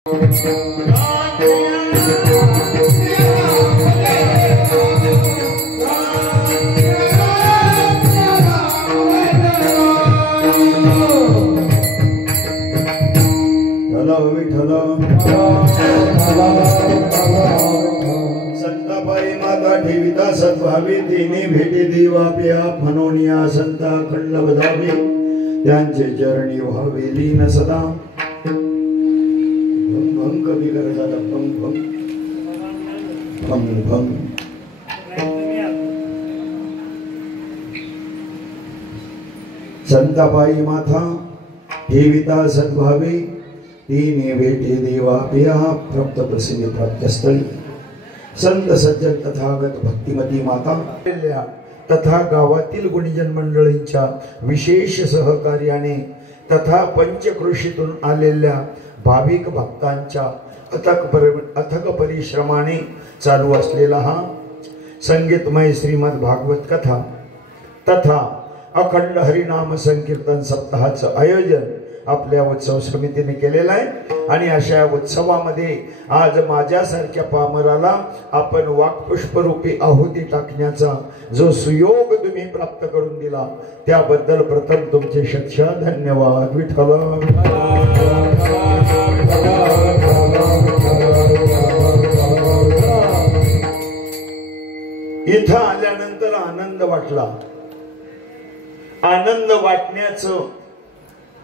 संताबाई माता ठेविता सद्भावी तिने भेटी देवाप्या म्हणून या संता खंड बधावे त्यांचे चरणी व्हावे लीन सदा भंग भंग कमी करत आला भंग भंग भंग भंग संताबाई माता ठेविता सद्भावे तिने भेटे देवाप्या प्राप्त प्रसिद्धी प्राप्तस्थळी संत सज्जन तथागत भक्तिमती माता तथा गावातील गुणीजन मंडळींच्या विशेष सहकार्याने तथा पंचकृषीतून आलेल्या भाविक भक्तांच्या अथक परिश्रमाने चालू असलेला हा संगीतमय श्रीमद भागवत कथा तथा अखंड हरिनाम संकीर्तन सप्ताहाचं आयोजन आपल्या उत्सव समितीने केलेला आहे आणि अशा उत्सवामध्ये आज माझ्यासारख्या पामराला आपण वाक्पुष्परूपी आहुती टाकण्याचा जो सुयोग तुम्ही प्राप्त करून दिला त्याबद्दल प्रथम तुमचे शतशः धन्यवाद. विठ्ठल इथं आल्यानंतर आनंद वाटला. आनंद वाटण्याचं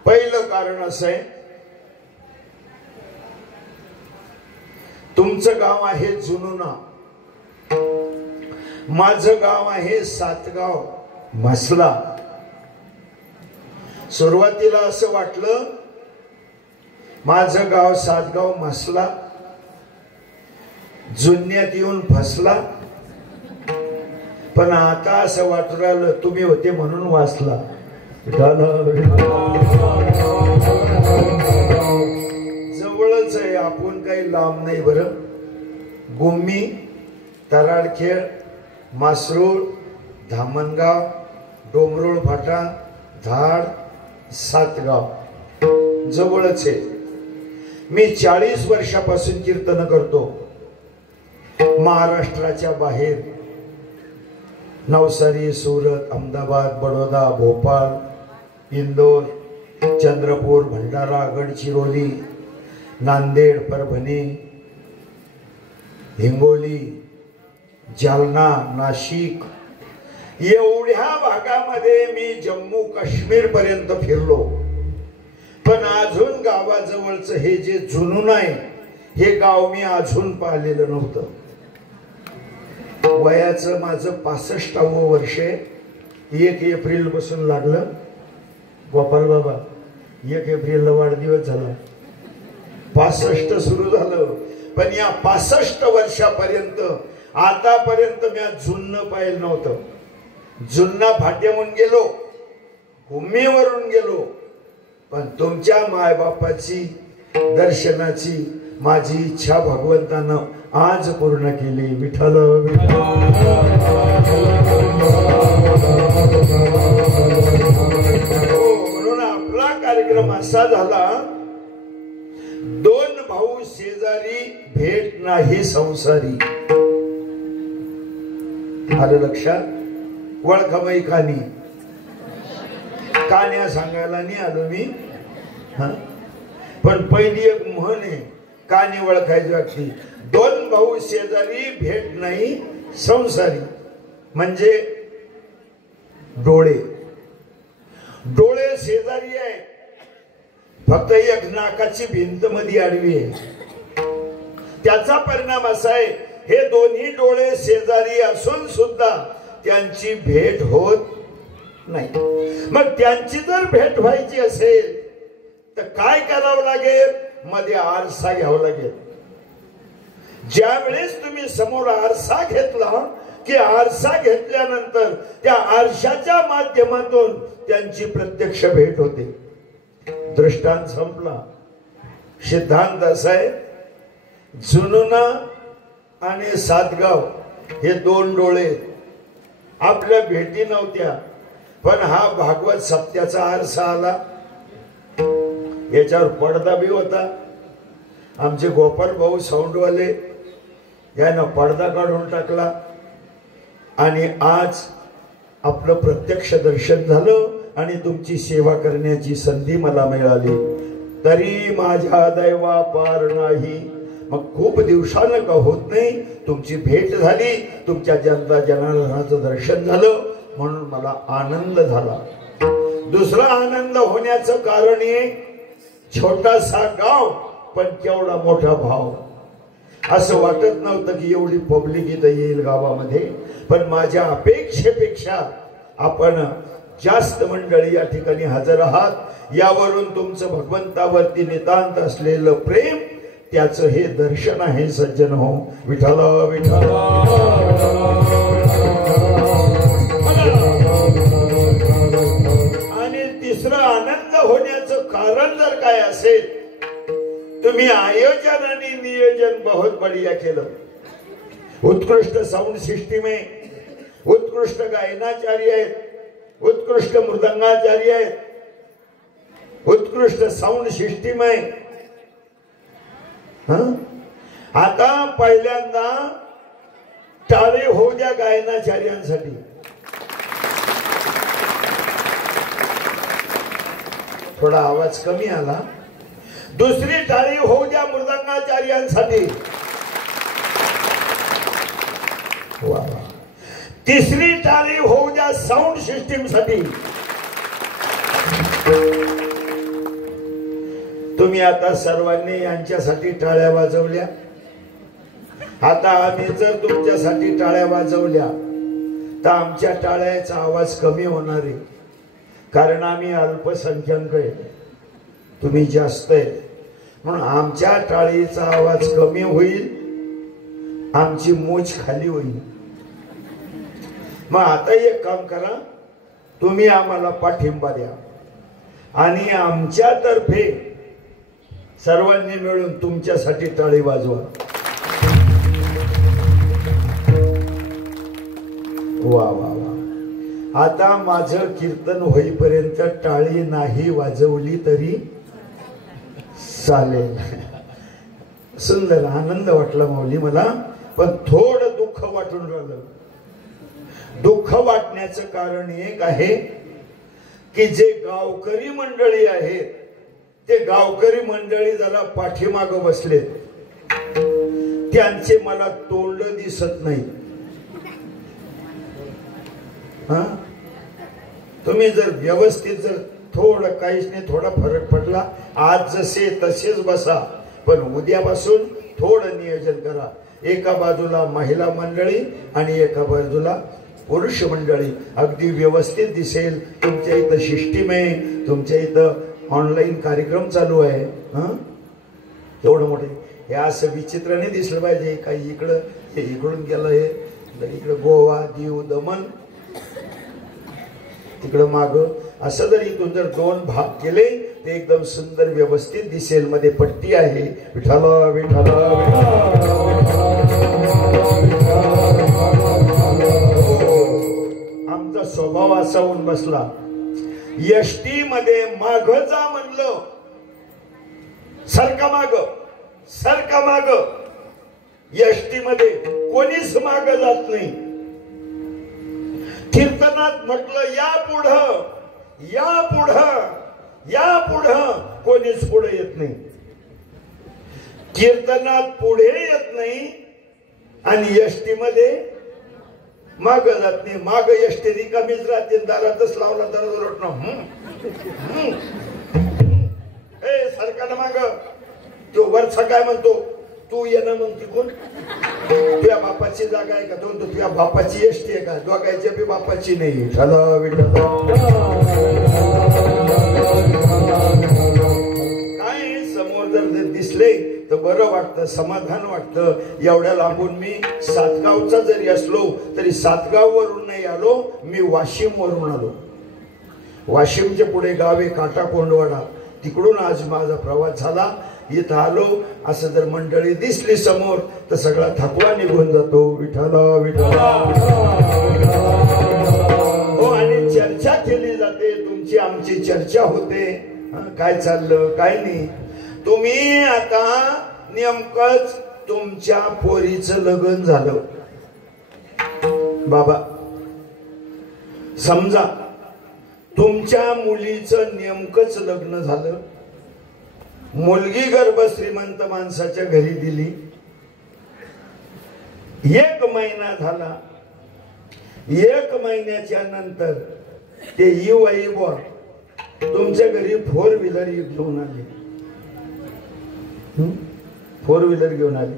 पहिलं कारण असं आहे, तुमचं गाव आहे जुनुना, माझं गाव आहे सातगाव म्हसला. सुरुवातीला असं वाटलं माझं गाव सातगाव म्हसला जुन्यात येऊन फसला, पण आता असं वाटू राहिलं तुम्ही होते म्हणून वाचला. जवळच आहे, आपण काही लांब नाही. बरं, गुम्मी, तराडखेळ, मासरूळ, धामणगाव, डोंबरोळ फाटा, धाड, सातगाव जवळच आहे. मी 40 वर्षापासून कीर्तन करतो. महाराष्ट्राच्या बाहेर नवसारी, सुरत, अहमदाबाद, बडोदा, भोपाळ, इंदोर, चंद्रपूर, भंडारा, गडचिरोली, नांदेड, परभणी, हिंगोली, जालना, नाशिक एवढ्या भागामध्ये मी जम्मू काश्मीर पर्यंत फिरलो. पण अजून गावाजवळचं हे जे जुनून आहे हे गाव मी अजून पाहिलेलं नव्हतं. वयाचं माझं 65वं वर्ष. 1 एप्रिल पासून लागलं. गोपाल बाबा 1 एप्रिलला वाढदिवस झाला. 65 सुरू झालं. पण या 65 वर्षापर्यंत आतापर्यंत मी जुन्न पाहिलं नव्हतं. जुन्ना फाट्याहून गेलो, भूमीवरून गेलो, पण तुमच्या मायबापाची दर्शनाची माझी इच्छा भगवंतानं आज पूर्ण केली. विठ्ठल म्हणून आपला कार्यक्रम असा झाला, 2 भाऊ शेजारी भेट नाही संसारी. आलं लक्षात? वळखबाई कानी कान्या सांगायला नाही आलो मी, पण पहिली एक म्हण आहे कानी ओळखायची वाटली. 2 भाऊ शेजारी भेट नाही संसारी म्हणजे डोळे. डोळे शेजारी आहे, फक्त एक नाकाची भिंत मध्ये आडवी आहे. त्याचा परिणाम असा आहे हे दोन्ही डोळे शेजारी असून सुद्धा त्यांची भेट होत नाही. मग त्यांची जर भेट व्हायची असेल तर काय करावं लागेल? मध्ये आरसा घ्यावा लागेल. ज्या वेळेस तुम्ही समोर आरसा घेतला की आरसा घेतल्यानंतर त्या आरशाच्या माध्यमातून त्यांची प्रत्यक्ष भेट होते. दृष्टांत संपला. सिद्धांत असा आहे, जुनुना आणि सातगाव हे 2 डोळे आपल्या भेटी नव्हत्या, पण हा भागवत सप्त्याचा आरसा आला. याच्यावर पडदा बी होता आमचे गोपाल भाऊ साऊंडवाले यानं पडदा काढून टाकला आणि आज आपलं प्रत्यक्ष दर्शन झालं आणि तुमची सेवा करण्याची संधी मला मिळाली, तरी माझ्या दैवा पार नाही. मग खूप दिवसानं का होत नाही तुमची भेट झाली, तुमच्या जनता जनार्दनाचं दर्शन झालं म्हणून मला आनंद झाला. दुसरा आनंद होण्याचं कारण एक छोटासा गाव पण केवढा मोठा भाव. असं वाटत नव्हतं की एवढी पब्लिक इथं येईल गावामध्ये, पण माझ्या अपेक्षेपेक्षा आपण जास्त मंडळी या ठिकाणी हजर आहात. यावरून तुमचं भगवंतावरती नितांत असलेलं प्रेम त्याचं हे दर्शन आहे सज्जन हो. विठ्ठल विठ्ठल. आणि तिसरं आनंद होण्याचं कारण जर काय असेल, तुम्ही आयोजन आणि नियोजन बहुत बढ़िया केलं. उत्कृष्ट साऊंड सिस्टीम आहे, उत्कृष्ट गायनाचार्य आहेत, उत्कृष्ट मृदंगाचार्य आहेत, उत्कृष्ट साऊंड सिस्टीम आहे. आता पहिल्यांदा टाळे होऊ द्या गायनाचार्यांसाठी. थोडा आवाज कमी आला. दुसरी टाळी होऊ द्या मृदंगाचार्यांसाठी. वा. तिसरी टाळी होऊ द्या साऊंड सिस्टीम साठी. तुम्ही आता सर्वांनी यांच्यासाठी टाळ्या वाजवल्या. आता आम्ही जर तुमच्यासाठी टाळ्या वाजवल्या तर आमच्या टाळ्याचा आवाज कमी होणार आहे, कारण आम्ही अल्पसंख्याक आहे, तुम्ही जास्त आहे. म्हणून आमच्या टाळीचा आवाज कमी होईल, आमची मूछ खाली होईल. मग आता एक काम करा, तुम्ही आम्हाला पाठिंबा द्या आणि आमच्यातर्फे सर्वांनी मिळून तुमच्यासाठी टाळी वाजवा. वा वा वा. आता माझं कीर्तन होईपर्यंत टाळी नाही वाजवली तरी चालेल. सुंदर आनंद वाटला माऊली मला, पण थोडं दुःख वाटून राहिलं. दुःख वाटण्याचं कारण एक आहे की जे गावकरी मंडळी आहेत ते गावकरी मंडळी जरा पाठीमागं बसले, त्यांचे मला तोंड दिसत नाही. तुम्ही जर व्यवस्थित जर थोडं काहीच नाही, थोडा फरक पडला, आज जसे तसेच बसा, पण उद्यापासून थोडं नियोजन करा. एका बाजूला महिला मंडळी आणि एका बाजूला पुरुष मंडळी, अगदी व्यवस्थित दिसेल. तुमच्या इथं सिस्टीम आहे, तुमच्या इथं ऑनलाईन कार्यक्रम चालू आहे. एवढं मोठे हे असं विचित्र नाही दिसलं पाहिजे. काही इकडं हे इकडून गेलं, हे इकडं गोवा दीव दमन तिकडं माग, असं जर इथून जर दोन भाग केले ते एकदम सुंदर व्यवस्थित दिसेल. मध्ये पट्टी आहे. विठ्ठल विठ्ठल. आमचा स्वभाव असा होऊन बसला, एसटी मध्ये माग जा म्हणलं, सरका माग सरका माग. एसटी मध्ये कोणीच माग जात नाही. कीर्तनात म्हटलं या पुढं या पुढं या पुढं, कोणीच पुढे येत नाही. कीर्तनात पुढे येत नाही आणि एसटी मध्ये माग जात नाही. माग एसटी रिकामीच राहते, दारातच लावला तर लोटणं. ए सरकारला माग. तो वरचा काय म्हणतो, तू येणं म्हणते कोण, तुझ्या बापाची जागा आहे का? तो तुझ्या बापाची एसटी आहे का? दोघांच्या बी बापाची नाही. काय समोर जर दिसले तर बरं वाटतं, समाधान वाटतं. एवढ्या लांबून मी सातगावचा जरी असलो तरी सातगाव वरून नाही आलो, मी वाशिम वरून आलो. वाशिमच्या पुढे गावे काटा कोंडवाडा, तिकडून आज माझा प्रवास झाला. इथं आलो, असं जर मंडळी दिसली समोर तर सगळा थकवा निघून जातो. विठ्ठल विठ्ठल. हो, आणि चर्चा केली जाते, तुमची आमची चर्चा होते. काय चाललं काय नाही. तुम्ही आता नेमकंच तुमच्या पोरीचं लग्न झालं. बाबा समजा तुमच्या मुलीचं नेमकंच लग्न झालं. मुलगी गर्भ श्रीमंत माणसाच्या घरी दिली. 1 महिना झाला. 1 महिन्याच्या नंतर ते आई बुवा तुमच्या घरी 4 व्हीलर घेऊन आले. 4 व्हीलर घेऊन आले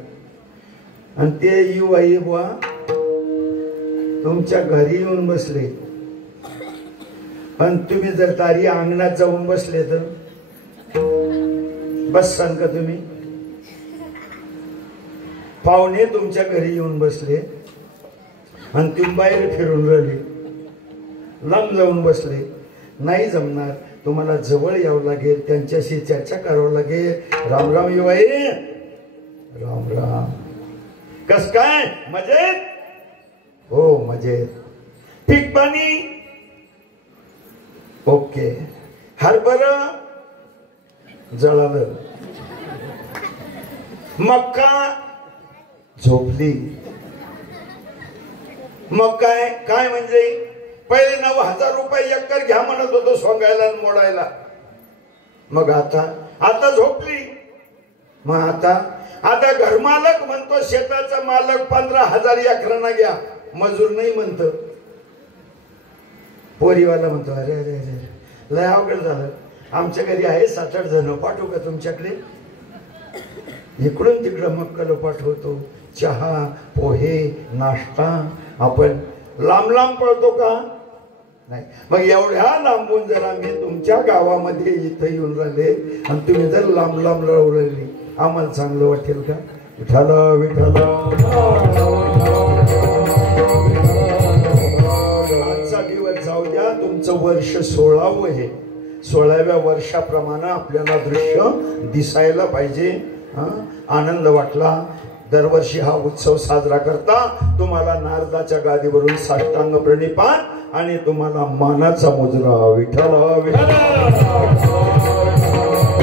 आणि ते आई बुवा तुमच्या घरी येऊन बसले. आणि तुम्ही जर तारी अंगणात जाऊन बसले तर बससान का तुम्ही? पाहुणे तुमच्या घरी येऊन बसले आणि तुम्ही बाहेर फिरून राहिले, लांब जाऊन बसले. नाही जमणार, तुम्हाला जवळ यावं लागेल, त्यांच्याशी चर्चा करावं लागेल. राम राम युवाई, राम राम. कस काय? मजेत? हो मजेत. पीक पाणी ओके. हरभरा जळालं. मक्का झोपली. मग काय काय म्हणजे पहिले 9,000 रुपये एकर घ्या म्हणत होतो सोंगायला आणि मोडायला. मग आता झोपली. मग आता घरमालक म्हणतो शेताचा मालक 15,000 एकरांना घ्या, मजूर नाही म्हणतो. पोरीवाला म्हणतो अरे अरे अरे लय अवघड झालं, आमच्या घरी आहे 7-8 जण, पाठवू का तुमच्याकडे? इकडून तिकडं मक्कल पाठवतो, चहा पोहे नाश्ता. आपण लांब लांब पळतो का? नाही. मग एवढ्या लांबून जर आम्ही तुमच्या गावामध्ये इथं येऊन राहिले आणि तुम्ही जर लांब लांब राहिली, आम्हाला चांगलं वाटेल का? विठ्ठल विठ्ठल. आजचा दिवस जाऊ द्या, तुमचं वर्ष 16वं आहे. 16व्या वर्षाप्रमाणे आपल्याला दृश्य दिसायला पाहिजे. आनंद वाटला. दरवर्षी हा उत्सव साजरा करता तुम्हाला नारदाच्या गादीवरून साष्टांग प्रणिपात आणि तुम्हाला मानाचा मुजरा. विठ्ठल विठ्ठल.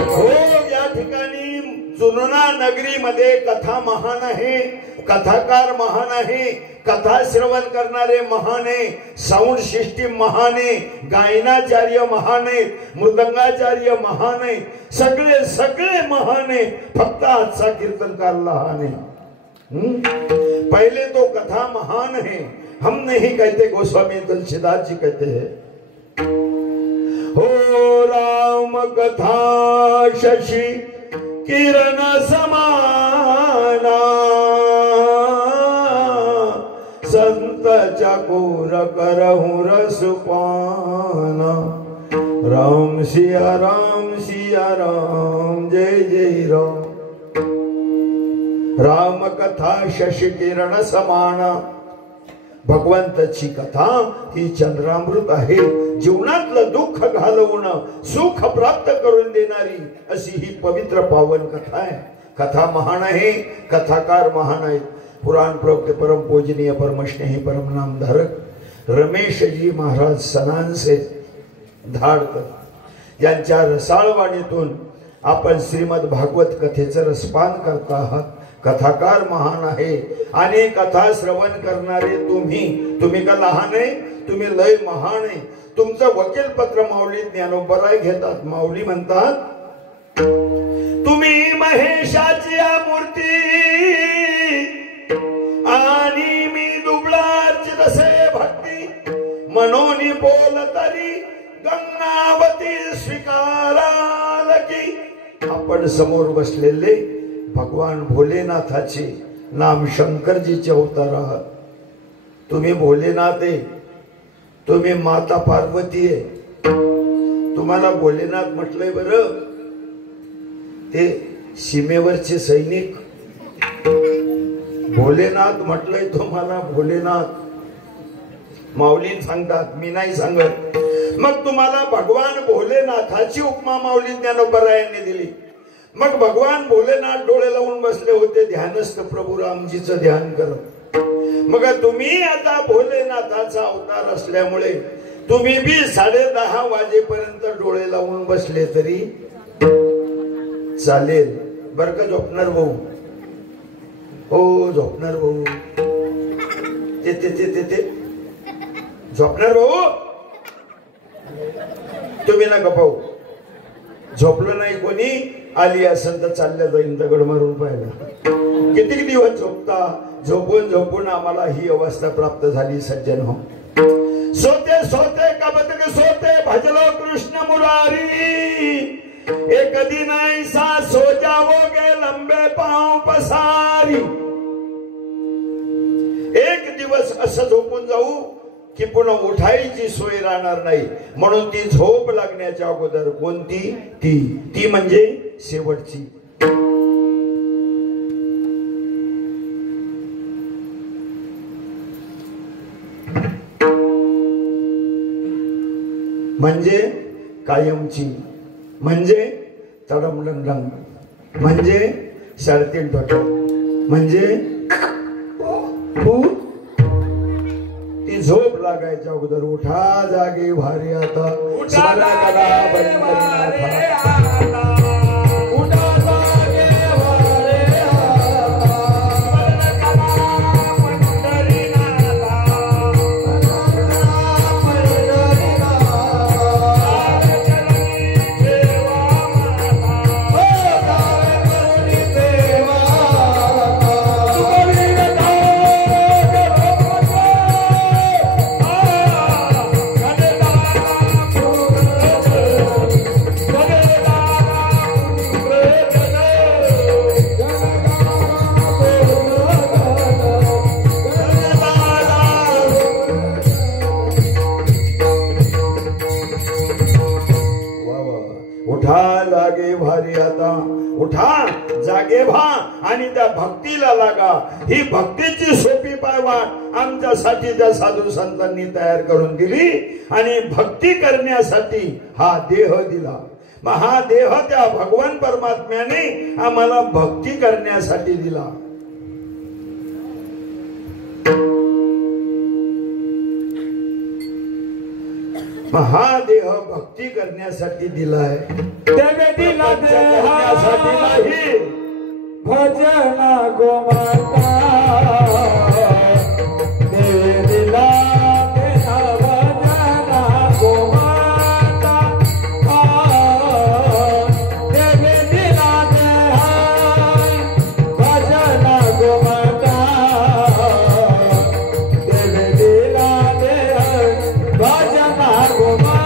हो, या ठिकाणी जुनना नगरीमध्ये कथा महान आहे, कथाकार महान आहे, कथा श्रवण करणारे महान आहे, साऊंड सिस्टीम महान आहे, गायनाचार्य महान आहे, मृदंगाचार्य महान आहे, सगळे सगळे महान आहे. फक्त आजचा कीर्तनकार लहान आहे. पहले तो कथा महान है, हम नहीं कहते, गोस्वामी तुलसीदास जी कहते हैं. हो राम कथा शशि किरण समाना, संत चकोर करहु रसपाना. राम सिया राम जय जय राम. राम कथा शशि किरण समाना. भगवंताची कथा ही चंद्रामृत आहे. जीवनातलं दुःख घालवून सुख प्राप्त करून देणारी अशी ही पवित्र पावन कथा आहे. कथा महान आहे, कथाकार महान आहेत. पुराण प्रवक्ते परम पूजनीय परमस्नेही परम नामधारक रमेशजी महाराज सनांसे धाडकर यांच्या रसाळवाणीतून आपण श्रीमद भागवत कथेचं रसपान करता आहात. कथाकार महान आहे आणि कथा श्रवण करणारे तुम्ही का लहान आहे? तुम्ही लय महान आहे. तुमचं वकील पत्र माऊली ज्ञानोबराय घेतात. माऊली म्हणतात तुम्ही महेशाची मूर्ती आणि मी दुबळाची तसे भक्ती, मनोनी बोल तरी गंगावती स्वीकाराल की. आपण समोर बसलेले भगवान भोलेनाथाचे नाम शंकरजीचे अवतार आहात. तुम्ही भोलेनाथ आहे, तुम्ही माता पार्वती आहे. तुम्हाला भोलेनाथ म्हटलंय बरं, ते सीमेवरचे सैनिक. भोलेनाथ म्हटलंय तुम्हाला, भोलेनाथ. माऊली सांगतात, मी नाही सांगत. मग तुम्हाला भगवान भोलेनाथाची उपमा माऊली ज्ञानोबरायांनी दिली. मग भगवान भोलेनाथ डोळे लावून बसले होते, ध्यानस्थ प्रभू रामजीचं ध्यान करत. मग तुम्ही आता भोलेनाथाचा अवतार असल्यामुळे तुम्ही बी 10:30 वाजेपर्यंत डोळे लावून बसले तरी चालेल. बर का झोपणार भाऊ? हो झोपणार भाऊ. ते ते ते ते ते झोपणार भाऊ. तुम्ही नका पाहू. झोपलं नाही कोणी, आली असेल तर चालल्या जाईल दगड मारून पाहिला. किती दिवस झोपता? झोपून झोपून आम्हाला ही अवस्था प्राप्त झाली सज्जन हो. सोते सोते कबत के सोते भजलो कृष्ण मुरारी, एक दिन ऐसा सो जाओगे लंबे पांव पसारी. एक दिवस असं झोपून जाऊ की पुन्हा उठायची सोय राहणार नाही. म्हणून ती झोप लागण्याच्या अगोदर कोणती? ती म्हणजे शेवटची. म्हणजे कायमची, म्हणजे तडमडंग, म्हणजे 3.5 टोटे, म्हणजे ती झोप लागायच्या अगोदर उठा जागे भारी आता स्मरणाला बंद. उठा जागे व्हा आणि त्या भक्तीला लागा. ही भक्तीची सोपी पायवाट आमच्यासाठी त्या साधू संतांनी तयार करून दिली आणि भक्ती करण्यासाठी हा देह दिला. हा देह त्या भगवान परमात्म्याने आम्हाला भक्ती करण्यासाठी दिला. महादेह भक्ती करण्यासाठी दिलाय. दिला करण्यासाठी नाही. भजन गोमाता देव दिला भजन गोमाता. देव दिला भजन गोमाता. देव दिला भजन गोमाता.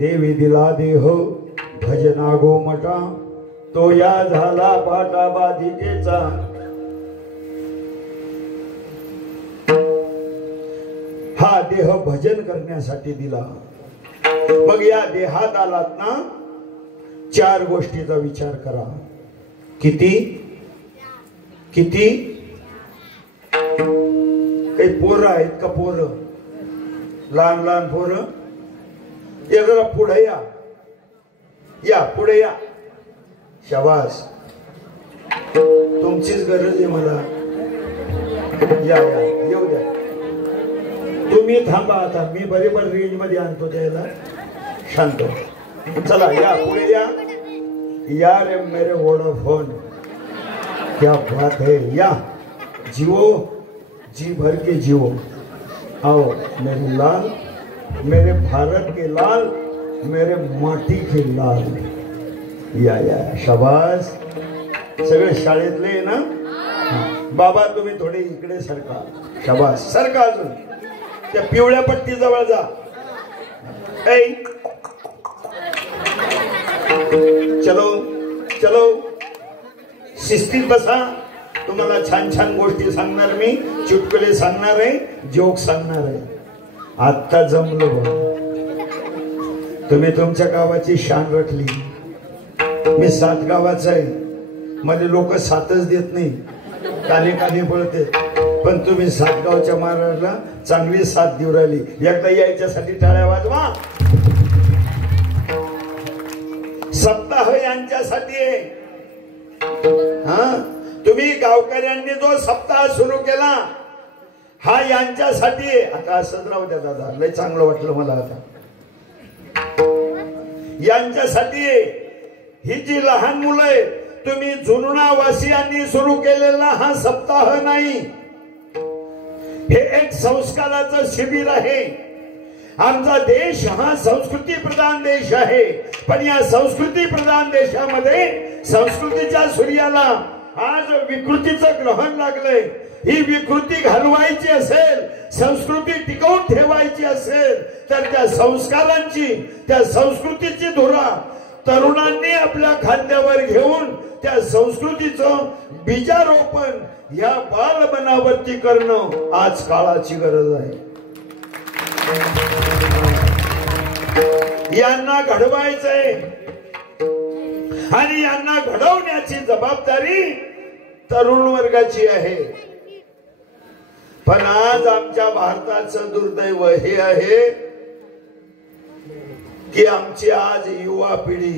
देवी दिला देह भजना गोमटा. तो या झाला पाटा बाधिकेचा. हा देह भजन करण्यासाठी दिला. मग या देहात आलात ना, 4 गोष्टीचा विचार करा. किती किती काही पोरं आहेत का? पोरं लहान लहान पोरं या जरा पुढे या, या पुढे या. शाबास, तुमचीच गरज आहे मला. या या येऊ द्या. तुम्ही थांबा आता, मी बरोबर रेंज मध्ये आणतो त्याला. शांत चला या पुढे या. यार मेरे वोडाफोन क्या बात है. या जियो, जी भर के जियो. आओ मेरे लाल, मेरे भारत के लाल, मेरे माटी के लाल. या या शाबास. सगळे शाळेतले ना. बाबा तुम्ही थोडे इकडे सरका. शाबास सरका. अजून त्या पिवळ्या पट्टी जवळ जा. चलो चलो शिस्तीत बसा. तुम्हाला छान छान गोष्टी सांगणार मी, चुटकुले सांगणार आहे, जोक सांगणार आहे. आता जमलो. तुम्ही तुमच्या गावाची शान राखली. मी 7 गावाचा आहे. मला लोक 7च देत नाही, काली काली बोलते. पण तुम्ही 7 गावच्या महाराजला चांगली साथ देऊ राहिली. एकदा यायच्यासाठी टाळ्या वाजवा. सप्ताह यांच्यासाठी आहे. हा तुम्ही गावकऱ्यांनी जो सप्ताह सुरू केला हा यांच्यासाठी आहे. आता असंच राहू द्या दादा, लय चांगलं वाटलं मला. आता यांच्यासाठी आहे. ही जी लहान मुलं आहे, तुम्ही जुन्नर वासियांनी सुरू केलेला हा सप्ताह नाही, हे एक संस्काराचं शिबिर आहे. आमचा देश हा संस्कृती प्रधान देश आहे. पण या संस्कृती प्रधान देशामध्ये संस्कृतीच्या सूर्याला आज विकृतीचं ग्रहण लागलंय. ही विकृती घालवायची असेल, संस्कृती टिकवून ठेवायची असेल तर त्या संस्कारांची, त्या संस्कृतीची धुरा तरुणांनी आपल्या खांद्यावर घेऊन त्या संस्कृतीचं बीजारोपण या बालमनावरती करणं आज काळाची गरज आहे. यांना घडवायचंय आणि यांना घडवण्याची जबाबदारी तरुण वर्गाची आहे. पण आज आमच्या भारताचं दुर्दैव हे आहे की आमची आज युवा पिढी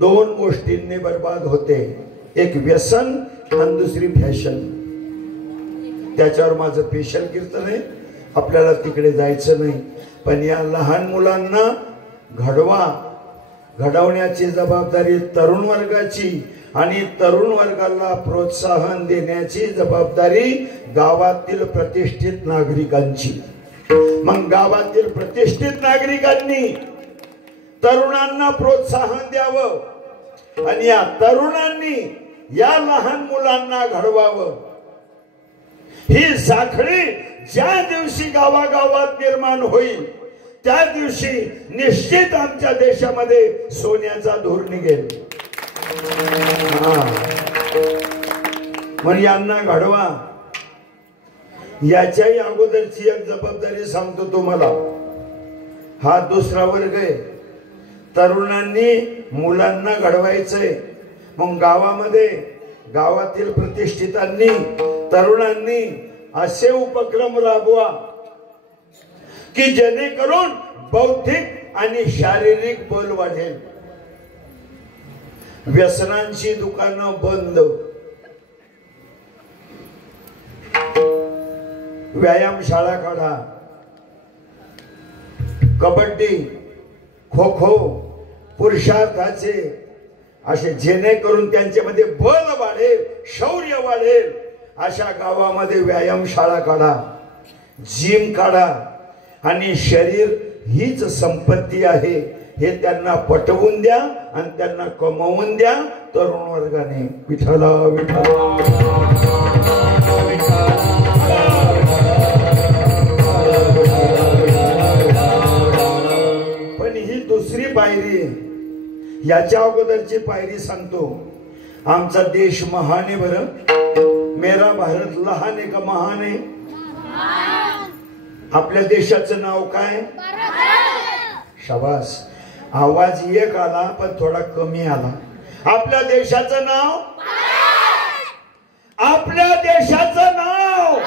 2 गोष्टींनी बर्बाद होते. एक व्यसन आणि दुसरी फॅशन. त्याच्यावर माझं स्पेशल कीर्तन आहे. आपल्याला तिकडे जायचं नाही. पण या लहान मुलांना घडवण्याची जबाबदारी तरुण वर्गाची आणि तरुण वर्गाला प्रोत्साहन देण्याची जबाबदारी गावातील प्रतिष्ठित नागरिकांची. मग गावातील प्रतिष्ठित नागरिकांनी तरुणांना प्रोत्साहन द्यावं आणि या तरुणांनी या लहान मुलांना घडवावं. ही साखळी ज्या दिवशी गावागावात निर्माण होईल त्या दिवशी निश्चित आमच्या देशामध्ये सोन्याचा धूर निघेल. मग यांना घडवा. याच्याही अगोदरची एक जबाबदारी सांगतो तुम्हाला. हा दुसरा वर्ग आहे. तरुणांनी मुलांना घडवायचंय. मग गावामध्ये गावातील प्रतिष्ठितांनी तरुणांनी असे उपक्रम राबवा की जेणेकरून बौद्धिक आणि शारीरिक बल वाढेल. व्यसनांची दुकानं बंद, व्यायामशाळा काढा, कबड्डी, खो खो, पुरुषार्थाचे असे जेणेकरून त्यांच्यामध्ये बल वाढेल, शौर्य वाढेल. अशा गावामध्ये व्यायामशाळा काढा, जिम काढा. आणि शरीर हीच संपत्ती आहे हे त्यांना पटवून द्या आणि त्यांना कमवून द्या तरुण वर्गाने. विठ्ठला विठ्ठला. पण ही दुसरी पायरी आहे. याच्या अगोदरची पायरी सांगतो. आमचा देश महान आहे बरं. मेरा भारत लहान आहे का महान आहे? आपल्या देशाचं नाव काय? शाबास. आवाज एक आला पण थोडा कमी आला. आपल्या देशाचं नाव, आपल्या देशाचं नाव.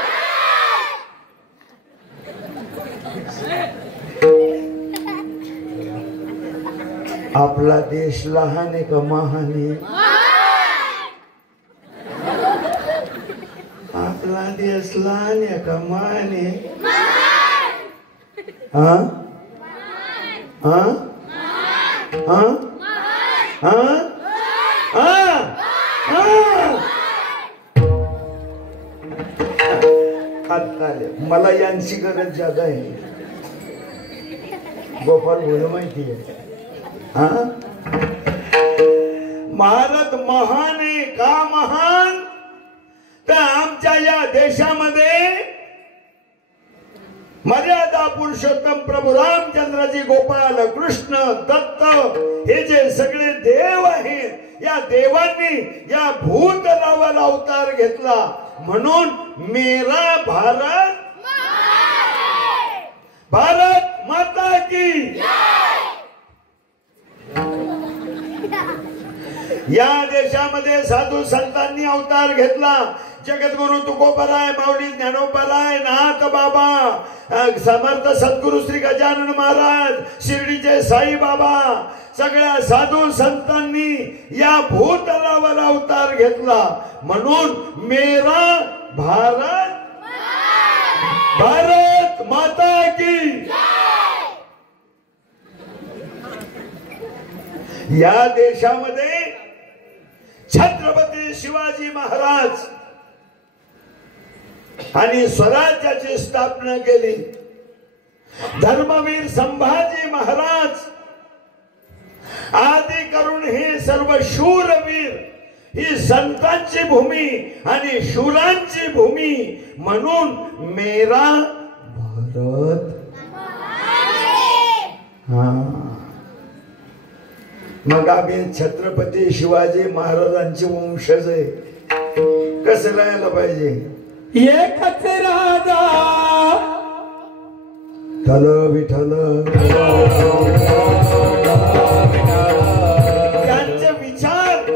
आपला देश लहान आहे का महान आहे? आपला देश लहान आहे का महान आहे? हा हा हा हा आता मला यांची गरज ज्यादा आहे. गोपाल बोल माहिती आहे हा. भारत महान आहे का महान? तर आमच्या या देशामध्ये मर्यादा पुरुषोत्तम प्रभू रामचंद्रजी, गोपाल, कृष्ण, दत्त हे जे सगळे देव आहेत, या देवांनी या भूतलावर अवतार घेतला. म्हणून मेरा भारत, भारत माता की. या देशामध्ये साधू संतांनी अवतार घेतला. जगद्गुरु तुकोबराय, माऊली ज्ञानोबराय, नाथ बाबा, समर्थ सद्गुरु श्री गजानन महाराज, शिर्डीचे साई बाबा, सगळ्या साधू संतांनी या भूतलावर अवतार घेतला. म्हणून मेरा भारत, भारत माता की. या देशामध्ये छत्रपती शिवाजी महाराज आणि स्वराज्याची स्थापना केली. धर्मवीर संभाजी महाराज आदी करून हे सर्व शूरवीर, ही संतांची भूमी आणि शूरांची भूमी. म्हणून मेरा भारत. हा, मग आम्ही छत्रपती शिवाजी महाराजांचे वंशज आहे. कसं राहायला पाहिजे? एकच राजा ठल विठल. त्यांचे विचार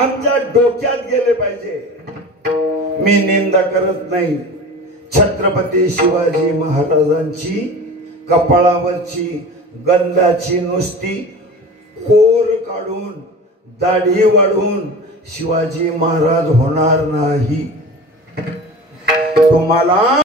आमच्या डोक्यात गेले पाहिजे. मी निंदा करत नाही. छत्रपती शिवाजी महाराजांची कपाळावरची गंधाची नुसती कोर काढून दाढी वाढून शिवाजी महाराज होणार नाही. तुम्हाला